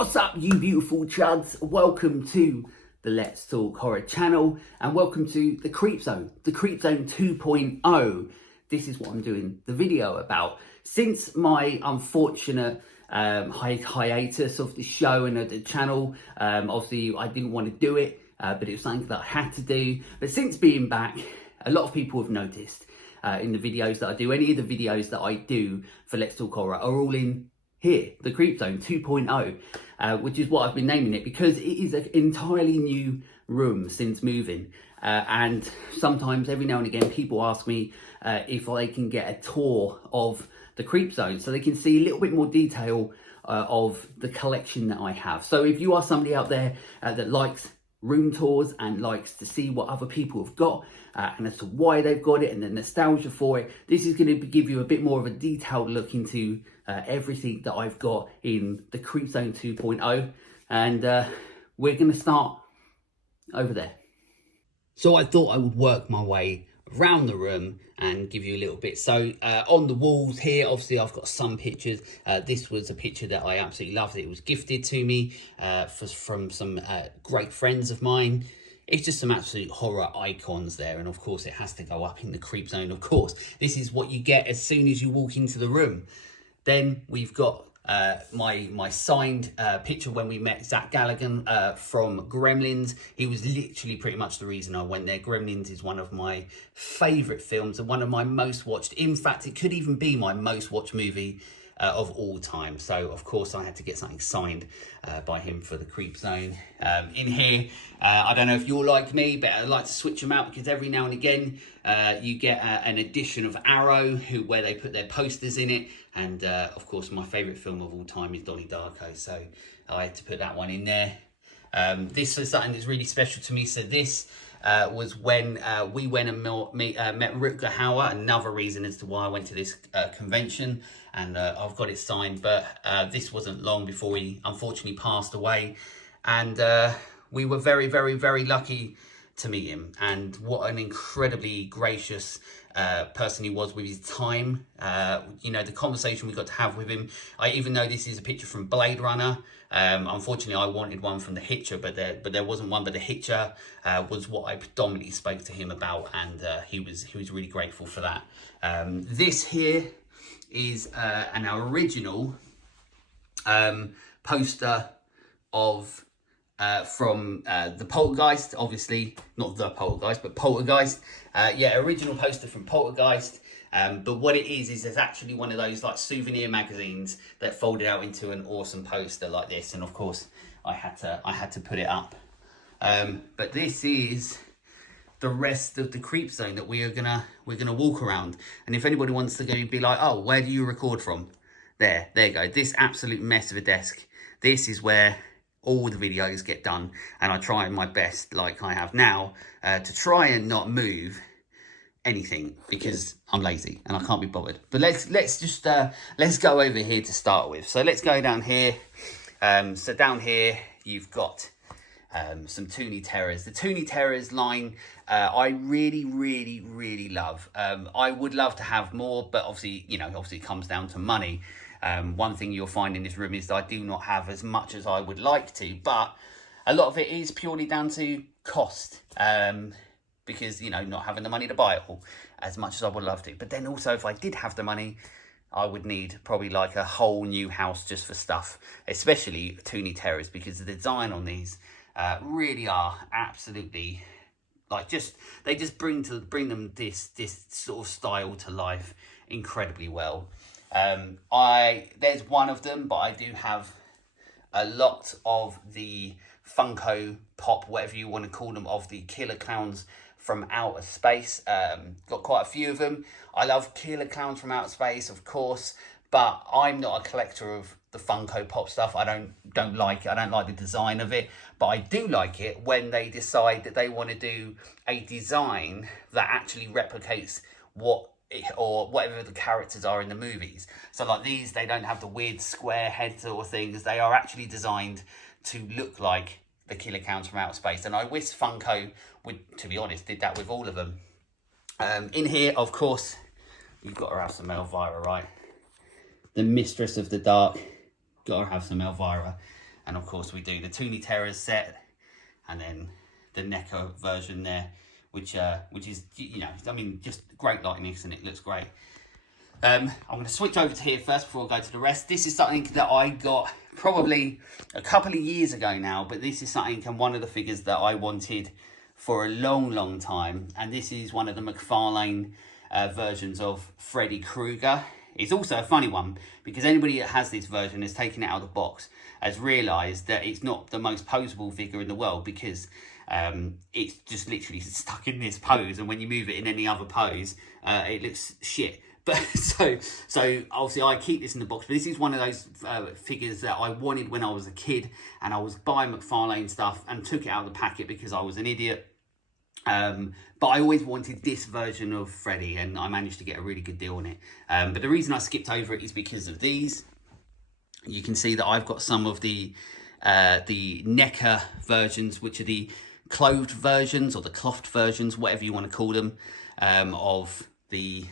What's up, you beautiful chuds? Welcome to the Let's Talk Horror channel and welcome to the Creepzone, the Creepzone 2.0. This is what I'm doing the video about. Since my unfortunate hiatus of the show and of the channel, obviously I didn't want to do it, but it was something that I had to do. But since being back, a lot of people have noticed in the videos that I do, any of the videos that I do for Let's Talk Horror are all in here, the Creepzone 2.0, which is what I've been naming it because it is an entirely new room since moving. And sometimes, every now and again, people ask me if I can get a tour of the Creepzone so they can see a little bit more detail of the collection that I have. So if you are somebody out there that likes room tours and likes to see what other people have got and as to why they've got it and the nostalgia for it, this is going to give you a bit more of a detailed look into everything that I've got in the Creepzone 2.0, and we're going to start over there. So I thought I would work my way around the room and give you a little bit. So on the walls here, obviously I've got some pictures. This was a picture that I absolutely loved. It was gifted to me from some great friends of mine. It's just some absolute horror icons there, and of course it has to go up in the Creepzone. Of course, this is what you get as soon as you walk into the room. Then we've got my signed picture when we met Zach Galligan from Gremlins. He was literally pretty much the reason I went there. Gremlins is one of my favourite films and one of my most watched. In fact, it could even be my most watched movie of all time. So of course I had to get something signed by him for the Creepzone. In here, I don't know if you're like me, but I like to switch them out because every now and again you get an edition of Arrow where they put their posters in it. And of course my favourite film of all time is Donnie Darko, so I had to put that one in there. This was something that's really special to me. So this was when we went and met Rutger Hauer, another reason as to why I went to this convention, and I've got it signed. But this wasn't long before he unfortunately passed away, and we were very, very, very lucky to meet him, and what an incredibly gracious person he was with his time. You know, the conversation we got to have with him, even though this is a picture from Blade Runner, unfortunately I wanted one from The Hitcher, but there wasn't one. But The Hitcher was what I predominantly spoke to him about, and he was really grateful for that. This here is an original poster of from the Poltergeist, obviously not the Poltergeist, but Poltergeist. Yeah, original poster from Poltergeist. But what it is it's actually one of those like souvenir magazines that folded out into an awesome poster like this. And of course, I had to put it up. But this is the rest of the Creepzone that we're gonna walk around. And if anybody wants to go be like, oh, where do you record from? There you go. This absolute mess of a desk. This is where all the videos get done, and I try my best, like I have now, to try and not move anything because I'm lazy and I can't be bothered. But let's just let's go over here to start with. So let's go down here. So down here you've got some Toony Terrors. The Toony Terrors line I really, really, really love. I would love to have more, but obviously, you know, it comes down to money. One thing you'll find in this room is that I do not have as much as I would like to, but a lot of it is purely down to cost, because, you know, not having the money to buy it all as much as I would love to. But then also, if I did have the money, I would need probably like a whole new house just for stuff, especially Toony Terrors, because the design on these really are absolutely like they just bring them this sort of style to life incredibly well. There's one of them, but I do have a lot of the Funko Pop, whatever you want to call them, of the Killer Clowns from Outer Space. Got quite a few of them. I love Killer Clowns from Outer Space, of course, but I'm not a collector of the Funko Pop stuff. I don't like it. I don't like the design of it, but I do like it when they decide that they want to do a design that actually replicates or whatever the characters are in the movies. So like these, they don't have the weird square heads or things. They are actually designed to look like the Killer Clowns from Outer Space. And I wish Funko would, to be honest, did that with all of them. In here, of course, you've got to have some Elvira, right? The Mistress of the Dark. Gotta have some Elvira. And of course we do the Toony Terrors set, and then the NECA version there, which is, you know, I mean, just great likeness, and it looks great. I'm going to switch over to here first before I go to the rest. This is something that I got probably a couple of years ago now, but this is something and one of the figures that I wanted for a long time. And this is one of the McFarlane versions of Freddy Krueger. It's also a funny one because anybody that has this version has taken it out of the box, has realised that it's not the most poseable figure in the world, because it's just literally stuck in this pose, and when you move it in any other pose, it looks shit. But so obviously I keep this in the box, but this is one of those figures that I wanted when I was a kid, and I was buying McFarlane stuff and took it out of the packet because I was an idiot. But I always wanted this version of Freddy, and I managed to get a really good deal on it. But the reason I skipped over it is because of these. You can see that I've got some of the NECA versions, which are the clothed versions or the clothed versions, whatever you want to call them, of the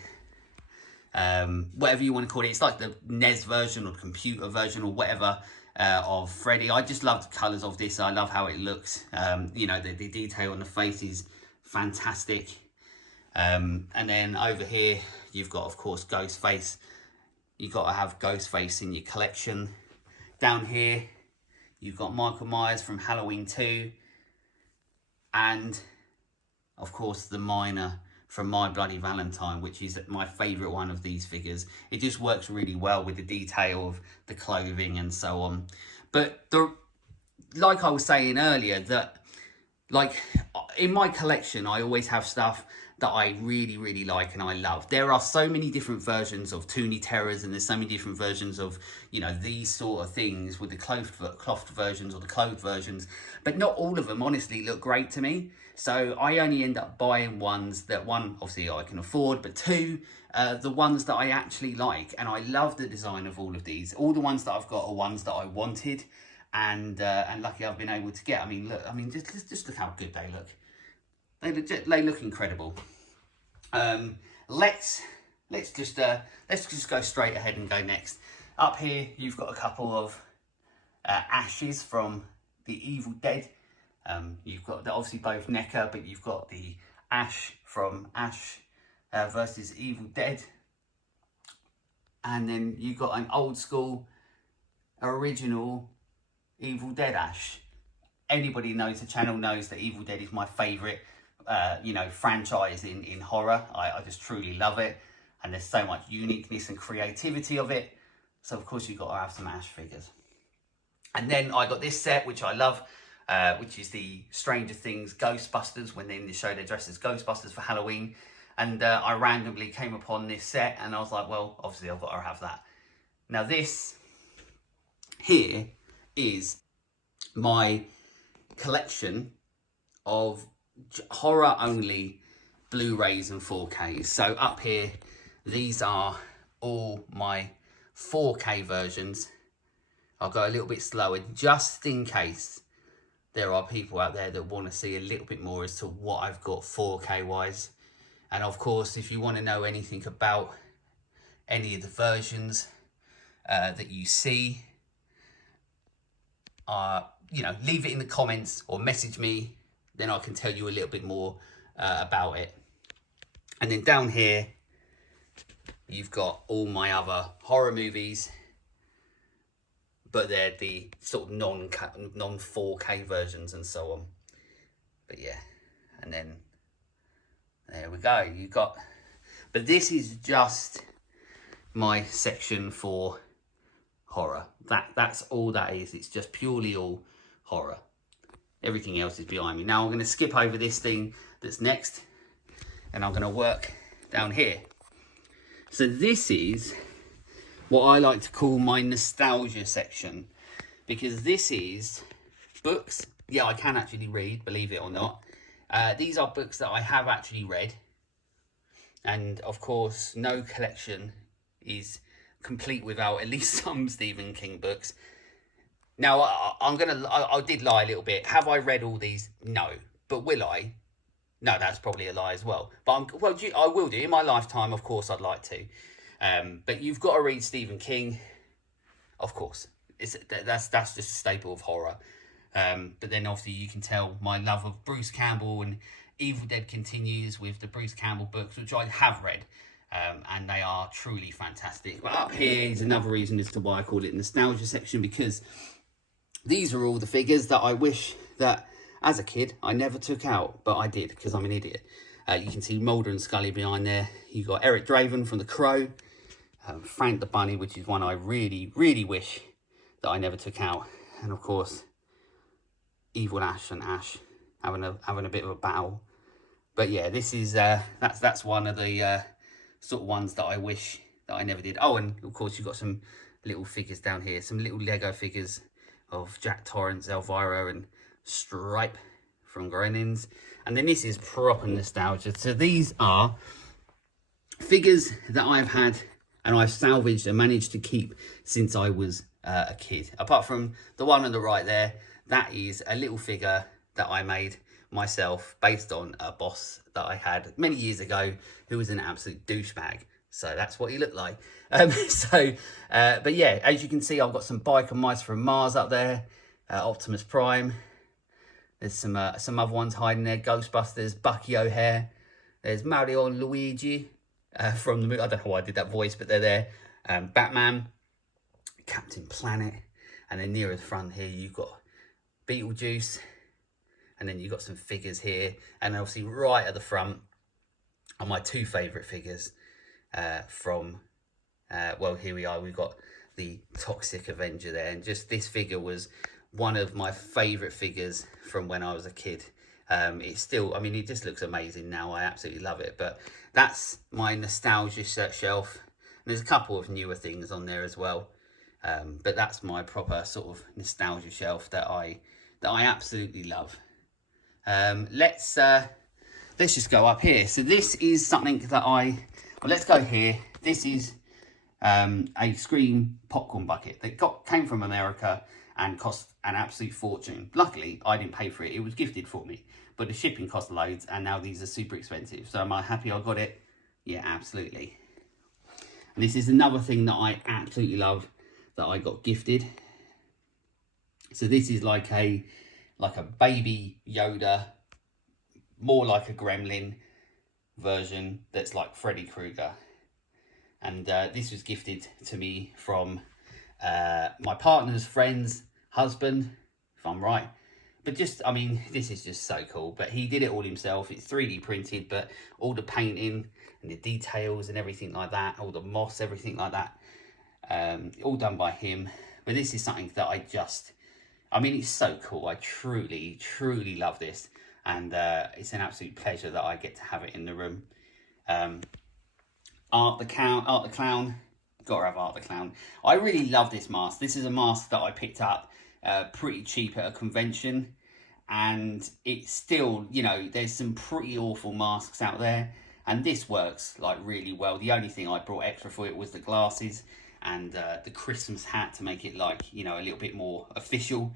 whatever you want to call it. It's like the NES version or computer version or whatever of Freddy. I just love the colours of this. I love how it looks. You know, the detail on the face is fantastic. And then over here you've got, of course, Ghostface. You've got to have Ghostface in your collection. Down here you've got Michael Myers from Halloween 2, and of course the Miner from My Bloody Valentine, which is my favourite one of these figures. It just works really well with the detail of the clothing and so on. But like I was saying earlier, that like in my collection I always have stuff that I really like and I love. There are so many different versions of Toony Terrors, and there's so many different versions of, you know, these sort of things with the clothed versions or the clothed versions, but not all of them honestly look great to me. So I only end up buying ones that, one, obviously I can afford, but two, the ones that I actually like. And I love the design of all of these. All the ones that I've got are ones that I wanted, and lucky I've been able to get. I mean, look, I mean, just look how good they look. They look incredible. Let's just go straight ahead and go next. Up here you've got a couple of ashes from the Evil Dead. You've got obviously both NECA, but you've got the Ash from Ash versus Evil Dead, and then you've got an old school original Evil Dead Ash. Anybody knows the channel knows that Evil Dead is my favourite you know, franchise in horror. I just truly love it, and there's so much uniqueness and creativity of it. So of course you've got to have some Ash figures. And then I got this set, which I love, which is the Stranger Things Ghostbusters. When they're in the show, they're dressed as Ghostbusters for Halloween, and I randomly came upon this set, and I was like, well, obviously I've got to have that. Now this here is my collection of horror only Blu-rays and 4Ks. So up here, these are all my 4K versions. I'll go a little bit slower just in case there are people out there that want to see a little bit more as to what I've got 4K wise. And of course, if you want to know anything about any of the versions that you see, you know, leave it in the comments or message me, then I can tell you a little bit more about it. And then down here you've got all my other horror movies, but they're the sort of non 4K versions and so on. But yeah, and then there we go. You got, but this is just my section for horror. That's all that is. It's just purely all horror. Everything else is behind me. Now I'm going to skip over this thing that's next, and I'm going to work down here. So this is what I like to call my nostalgia section, because this is books. Yeah, I can actually read, believe it or not. These are books that I have actually read, and of course no collection is complete without at least some Stephen King books. Now, I did lie a little bit. Have I read all these? No. But will I? No, that's probably a lie as well. But I will do. In my lifetime, of course, I'd like to. But you've got to read Stephen King, of course. that's just a staple of horror. But then obviously you can tell my love of Bruce Campbell, and Evil Dead continues with the Bruce Campbell books, which I have read, and they are truly fantastic. But up here is another reason as to why I call it nostalgia section, because these are all the figures that I wish that as a kid I never took out, but I did because I'm an idiot. You can see Mulder and Scully behind there. You got Eric Draven from The Crow, Frank the Bunny, which is one I really, really wish that I never took out, and of course Evil Ash and Ash having a bit of a battle. But yeah, this is that's one of the sort of ones that I wish that I never did. Oh, and of course you've got some little figures down here, some little Lego figures of Jack Torrance, Elvira, and Stripe from Gremlins. And then this is proper nostalgia. So these are figures that I've had and I've salvaged and managed to keep since I was a kid. Apart from the one on the right there, that is a little figure that I made myself based on a boss that I had many years ago who was an absolute douchebag. So that's what he looked like. But yeah, as you can see, I've got some Biker Mice from Mars up there, Optimus Prime. There's some other ones hiding there, Ghostbusters, Bucky O'Hare. There's Mario and Luigi from the movie. I don't know why I did that voice, but they're there. Batman, Captain Planet, and then near the front here you've got Beetlejuice, and then you've got some figures here, and obviously right at the front are my two favourite figures from, well, here we are, we've got the Toxic Avenger there, and just this figure was one of my favourite figures from when I was a kid. It's still, I mean, it just looks amazing now, I absolutely love it, but that's my nostalgia shelf, and there's a couple of newer things on there as well, but that's my proper sort of nostalgia shelf that I absolutely love. Let's just go up here. So this is something that well, let's go here. This is a Scream popcorn bucket that came from America and cost an absolute fortune. Luckily, I didn't pay for it. It was gifted for me, but the shipping cost loads, and now these are super expensive. So am I happy I got it? Yeah, absolutely. And this is another thing that I absolutely love that I got gifted. So this is like a baby Yoda, more like a Gremlin version that's like Freddy Krueger. And this was gifted to me from my partner's friend's husband, if I'm right. But just, I mean, this is just so cool. But he did it all himself. It's 3D printed, but all the painting and the details and everything like that, all the moss, everything like that, all done by him. But this is something that I mean, it's so cool. I truly, truly love this. And it's an absolute pleasure that I get to have it in the room. Art the Clown. Gotta have Art the Clown. I really love this mask. This is a mask that I picked up pretty cheap at a convention. And it's still, you know, there's some pretty awful masks out there. And this works like really well. The only thing I brought extra for it was the glasses and the Christmas hat to make it like, you know, a little bit more official.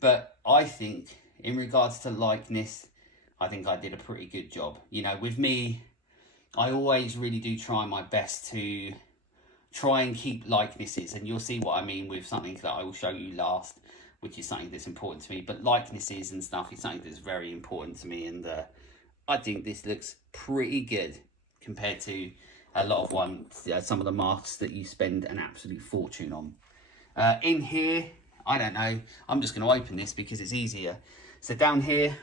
But I think in regards to likeness, I think I did a pretty good job. You know, with me, I always really do try my best to try and keep likenesses, and you'll see what I mean with something that I will show you last, which is something that's important to me. But likenesses and stuff is something that's very important to me, and I think this looks pretty good compared to a lot of some of the masks that you spend an absolute fortune on. In here, I don't know, I'm just going to open this because it's easier. So down here,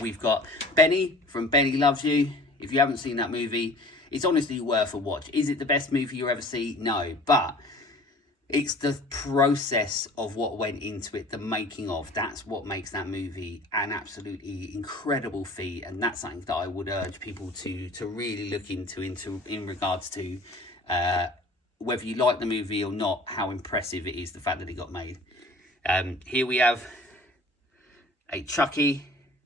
we've got Benny from Benny Loves You. If you haven't seen that movie, it's honestly worth a watch. Is it the best movie you'll ever see? No, but it's the process of what went into it, the making of. That's what makes that movie an absolutely incredible feat, and that's something that I would urge people to really look into in regards to whether you like the movie or not, how impressive it is, the fact that it got made. Here we have a Chucky.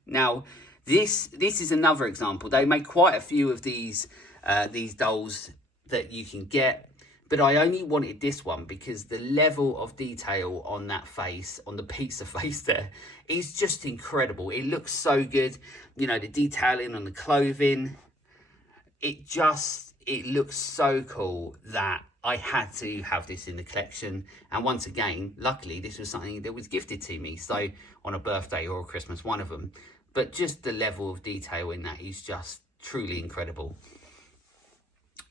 Now, this is another example. They make quite a few of these dolls that you can get, but I only wanted this one because the level of detail on that face, on the pizza face there, is just incredible. It looks so good. You know, the detailing on the clothing, it looks so cool that I had to have this in the collection. And once again, luckily, this was something that was gifted to me. So on a birthday or a Christmas, one of them. But just the level of detail in that is just truly incredible.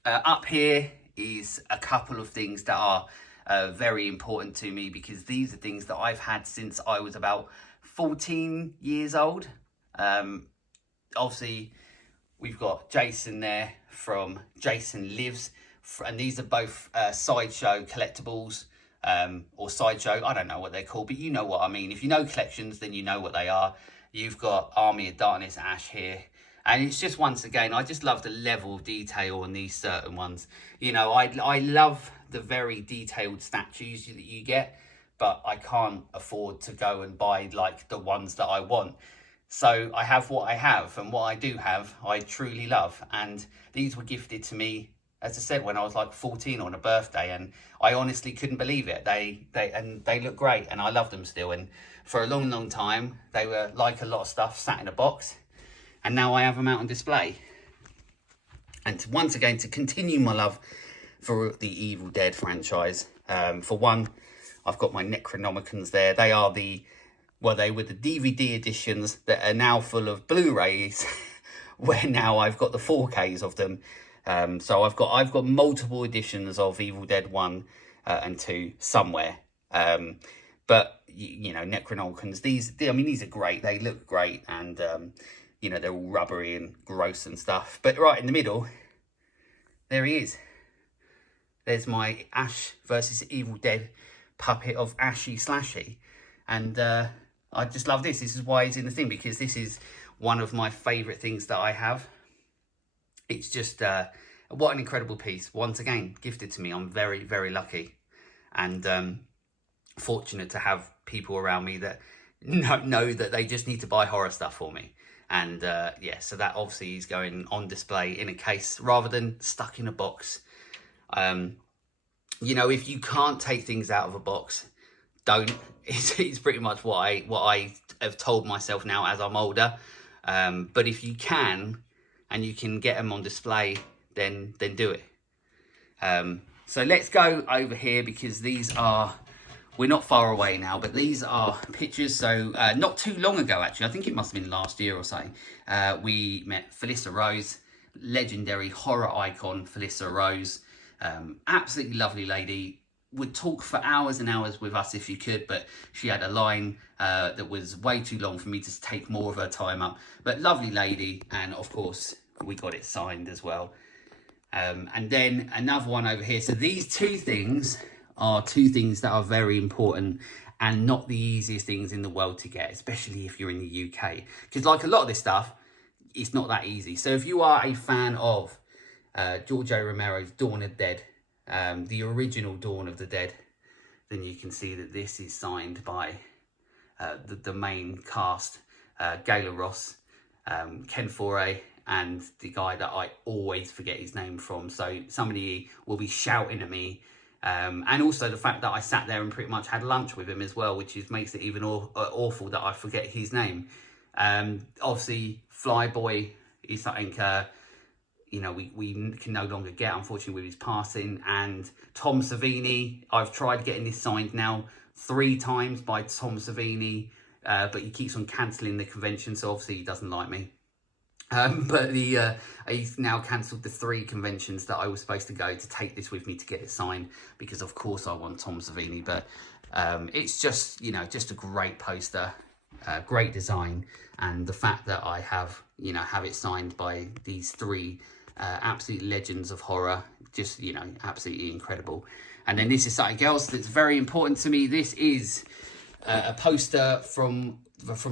Up here is a couple of things that are very important to me, because these are things that I've had since I was about 14 years old. Obviously, we've got Jason there from Jason Lives, and these are both Sideshow collectibles, or Sideshow, I don't know what they're called, but you know what I mean. If you know collections, then you know what they are. You've got Army of Darkness Ash here. And it's just, once again, I just love the level of detail on these certain ones. You know, I love the very detailed statues that you get, but I can't afford to go and buy like the ones that I want. So I have what I have, and what I do have, I truly love. And these were gifted to me, as I said, when I was like 14 on a birthday, and I honestly couldn't believe it. They look great, and I love them still. And for a long, long time, they were, like a lot of stuff, sat in a box. And now I have them out on display. And once again, to continue my love for the Evil Dead franchise, for one, I've got my Necronomicons there. They are they were the DVD editions that are now full of Blu-rays, where now I've got the 4Ks of them. So I've got multiple editions of Evil Dead 1 and 2 somewhere. But you know, Necronomicons, these are great. They look great, and you know, they're all rubbery and gross and stuff. But right in the middle, there he is. There's my Ash versus Evil Dead puppet of Ashy Slashy. And I just love this. This is why he's in the thing, because this is one of my favourite things that I have. It's just, what an incredible piece. Once again, gifted to me. I'm very, very lucky. And fortunate to have people around me that know that they just need to buy horror stuff for me. And yeah, so that obviously is going on display in a case rather than stuck in a box. You know, if you can't take things out of a box, don't. It's pretty much what I have told myself now as I'm older. But if you can, and you can get them on display, then do it. So let's go over here, because these are, we're not far away now, but these are pictures. So not too long ago, actually, I think it must have been last year or so, we met Felissa Rose, legendary horror icon Felissa Rose. Absolutely lovely lady. Would talk for hours and hours with us if she could, but she had a line that was way too long for me to take more of her time up. But lovely lady, and of course we got it signed as well. And then another one over here. So these two things are two things that are very important and not the easiest things in the world to get, especially if you're in the UK. Because like a lot of this stuff, it's not that easy. So if you are a fan of George A. Romero's Dawn of the Dead, the original Dawn of the Dead, then you can see that this is signed by the main cast, Gayla Ross, Ken Foray, and the guy that I always forget his name from. So somebody will be shouting at me. And also the fact that I sat there and pretty much had lunch with him as well, which makes it even awful that I forget his name. Obviously, Flyboy is something, you know, we can no longer get, unfortunately, with his passing. And Tom Savini, I've tried getting this signed now 3 times by Tom Savini, but he keeps on cancelling the convention, so obviously he doesn't like me. But he's now cancelled the 3 conventions that I was supposed to go to take this with me to get it signed, because of course I want Tom Savini. But it's just, you know, just a great poster, great design, and the fact that I have, you know, have it signed by these 3 absolute legends of horror, just, you know, absolutely incredible. And then this is something else that's very important to me. This is a poster from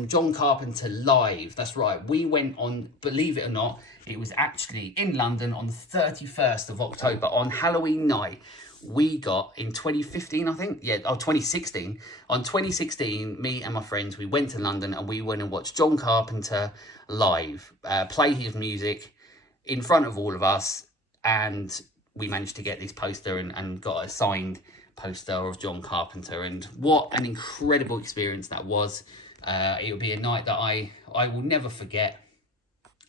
John Carpenter live. That's right, we went on, believe it or not, it was actually in London on the 31st of October on Halloween night. We got, in 2015, I think, yeah, 2016. On 2016, me and my friends, we went to London and we went and watched John Carpenter live, play his music in front of all of us, and we managed to get this poster and got a signed poster of John Carpenter. And what an incredible experience that was. It will be a night that I will never forget.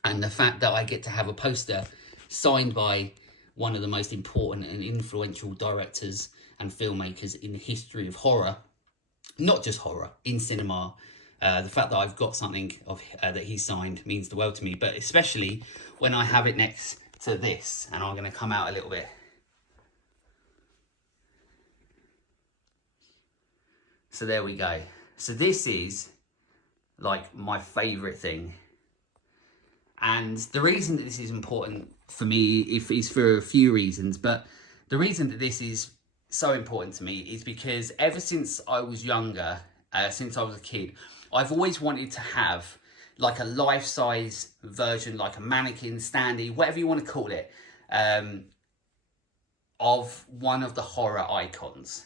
And the fact that I get to have a poster signed by one of the most important and influential directors and filmmakers in the history of horror, not just horror, in cinema. The fact that I've got something of that he signed means the world to me, but especially when I have it next to this, and I'm going to come out a little bit. So there we go. So this is like my favorite thing. And the reason that this is important for me is for a few reasons, but the reason that this is so important to me is because ever since I was younger, since I was a kid, I've always wanted to have like a life-size version, like a mannequin, standee, whatever you want to call it, of one of the horror icons.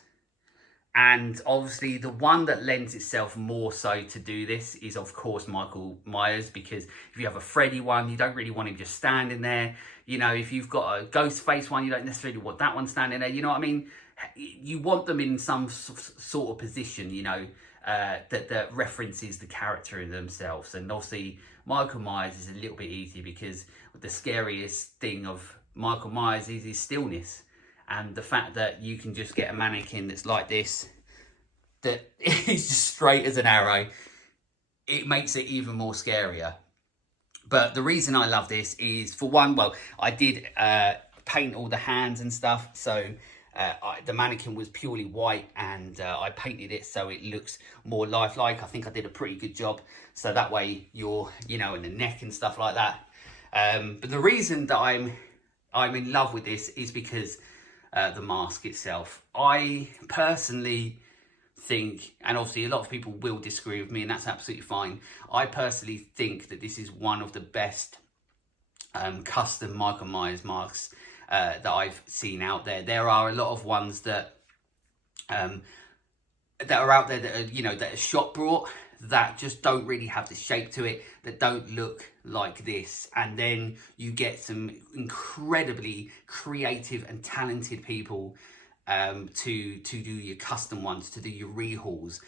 And obviously the one that lends itself more so to do this is, of course, Michael Myers, because if you have a Freddy one, you don't really want him just standing there. You know, if you've got a Ghostface one, you don't necessarily want that one standing there. You know what I mean? You want them in some sort of position, you know, that references the character in themselves. And obviously Michael Myers is a little bit easy because the scariest thing of Michael Myers is his stillness. And the fact that you can just get a mannequin that's like this, that is just straight as an arrow, it makes it even more scarier. But the reason I love this is, for one, well, I did paint all the hands and stuff. So the mannequin was purely white, and I painted it so it looks more lifelike. I think I did a pretty good job. So that way you're, you know, in the neck and stuff like that. But the reason that I'm in love with this is because the mask itself. I personally think, and obviously a lot of people will disagree with me, and that's absolutely fine. I personally think that this is one of the best custom Michael Myers masks that I've seen out there. There are a lot of ones that are out there that are, you know, that are shop brought, that just don't really have the shape to it, that don't look like this. And then you get some incredibly creative and talented people to do your custom ones, to do your rehauls.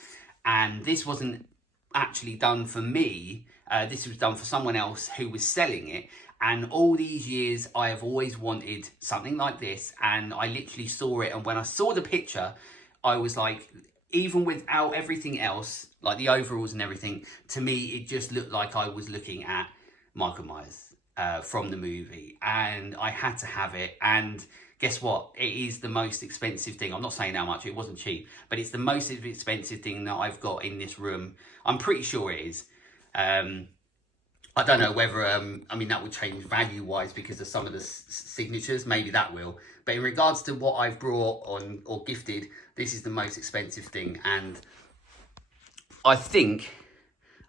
And this wasn't actually done for me. This was done for someone else who was selling it. And all these years, I have always wanted something like this. And I literally saw it. And when I saw the picture, I was like, even without everything else, like the overalls and everything, to me, it just looked like I was looking at Michael Myers from the movie. And I had to have it. And guess what? It is the most expensive thing. I'm not saying how much, it wasn't cheap, but it's the most expensive thing that I've got in this room. I'm pretty sure it is. I don't know whether, I mean, that would change value-wise because of some of the signatures. Maybe that will. But in regards to what I've brought on or gifted, this is the most expensive thing. And I think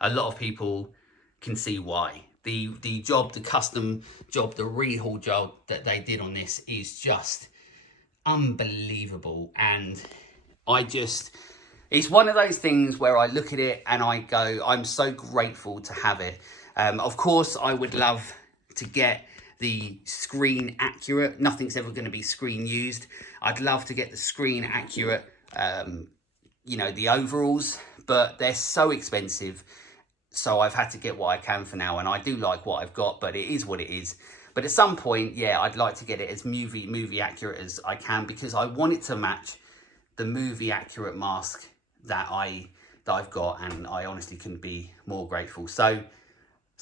a lot of people can see why. The job, the custom job, the rehaul job that they did on this is just unbelievable. And it's one of those things where I look at it and I go, I'm so grateful to have it. Of course, I would love to get the screen accurate. Nothing's ever going to be screen used. I'd love to get the screen accurate, you know, the overalls, but they're so expensive. So I've had to get what I can for now. And I do like what I've got, but it is what it is. But at some point, yeah, I'd like to get it as movie accurate as I can, because I want it to match the movie accurate mask that I've got. And I honestly couldn't be more grateful. So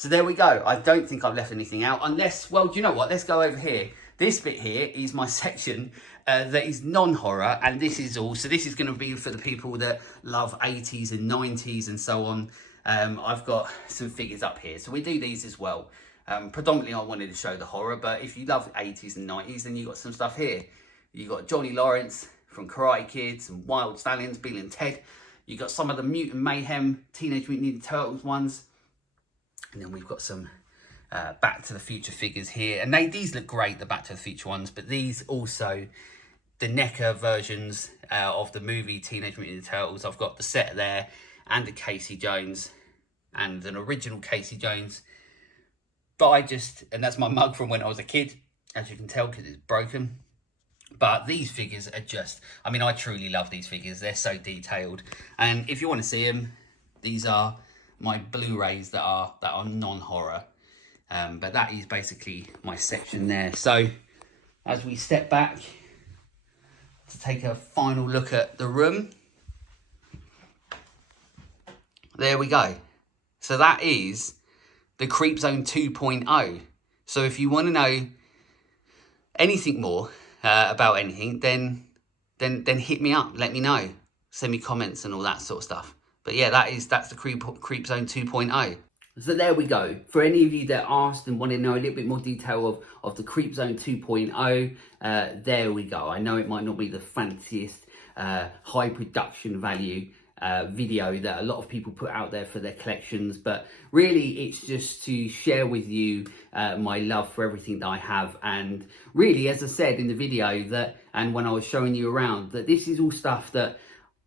there we go. I don't think I've left anything out, unless, well, do you know what? Let's go over here. This bit here is my section that is non-horror, and this is all. So this is going to be for the people that love 80s and 90s and so on. I've got some figures up here. So we do these as well. Predominantly, I wanted to show the horror, but if you love 80s and 90s, then you've got some stuff here. You've got Johnny Lawrence from Karate Kid, some Wild Stallions, Bill and Ted. You've got some of the Mutant Mayhem, Teenage Mutant Ninja Turtles ones. And then we've got some Back to the Future figures here. And these look great, the Back to the Future ones. But these also, the NECA versions of the movie Teenage Mutant Ninja Turtles. I've got the set there and the Casey Jones and an original Casey Jones. But and that's my mug from when I was a kid, as you can tell, because it's broken. But these figures are just, I mean, I truly love these figures. They're so detailed. And if you want to see them, these are my Blu-rays that are non-horror. But that is basically my section there. So as we step back to take a final look at the room. There we go. So that is the Creepzone 2.0. So if you want to know anything more about anything, then hit me up, let me know, send me comments and all that sort of stuff. But yeah, that's the Creepzone 2.0. So there we go. For any of you that asked and want to know a little bit more detail of the Creepzone 2.0, there we go. I know it might not be the fanciest high production value video that a lot of people put out there for their collections, but really it's just to share with you my love for everything that I have. And really, as I said in the video, that, and when I was showing you around, that this is all stuff that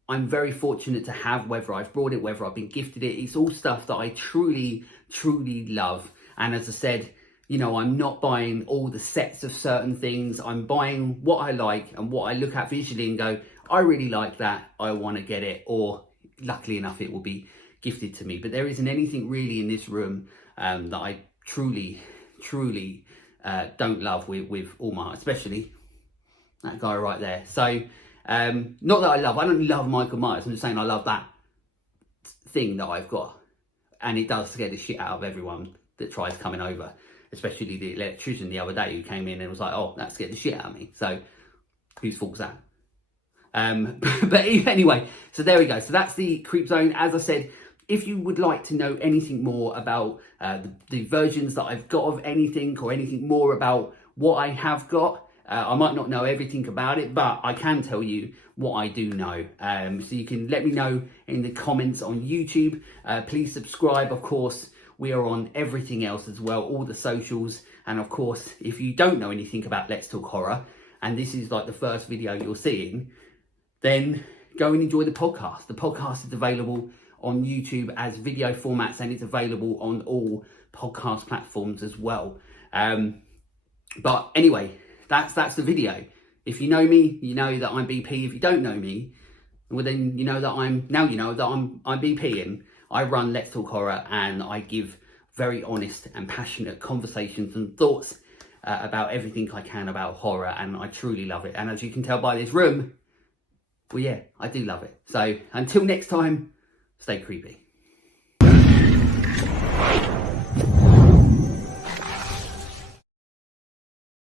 I'm very fortunate to have, whether I've brought it, whether I've been gifted it. It's all stuff that I truly love. And as I said, you know, I'm not buying all the sets of certain things. I'm buying what I like and what I look at visually and go, I really like that, I want to get it, or luckily enough it will be gifted to me. But there isn't anything really in this room that I truly don't love with all my heart, especially that guy right there. So not that I don't love Michael Myers, I'm just saying I love that thing that I've got, and it does scare the shit out of everyone that tries coming over, especially the electrician the other day who came in and was like, oh, that scared the shit out of me. So whose fault's that? But anyway, so there we go. So that's the Creepzone. As I said, if you would like to know anything more about the versions that I've got of anything, or anything more about what I have got, I might not know everything about it, but I can tell you what I do know. So you can let me know in the comments on YouTube. Please subscribe. Of course, we are on everything else as well, all the socials. And of course, if you don't know anything about Let's Talk Horror, and this is like the first video you're seeing, then go and enjoy the podcast. The podcast is available on YouTube as video formats, and it's available on all podcast platforms as well. But anyway, that's the video. If you know me, you know that I'm BP. If you don't know me, well then you know that I'm BP, and I run Let's Talk Horror, and I give very honest and passionate conversations and thoughts about everything I can about horror, and I truly love it. And as you can tell by this room, well yeah, I do love it. So until next time, stay creepy.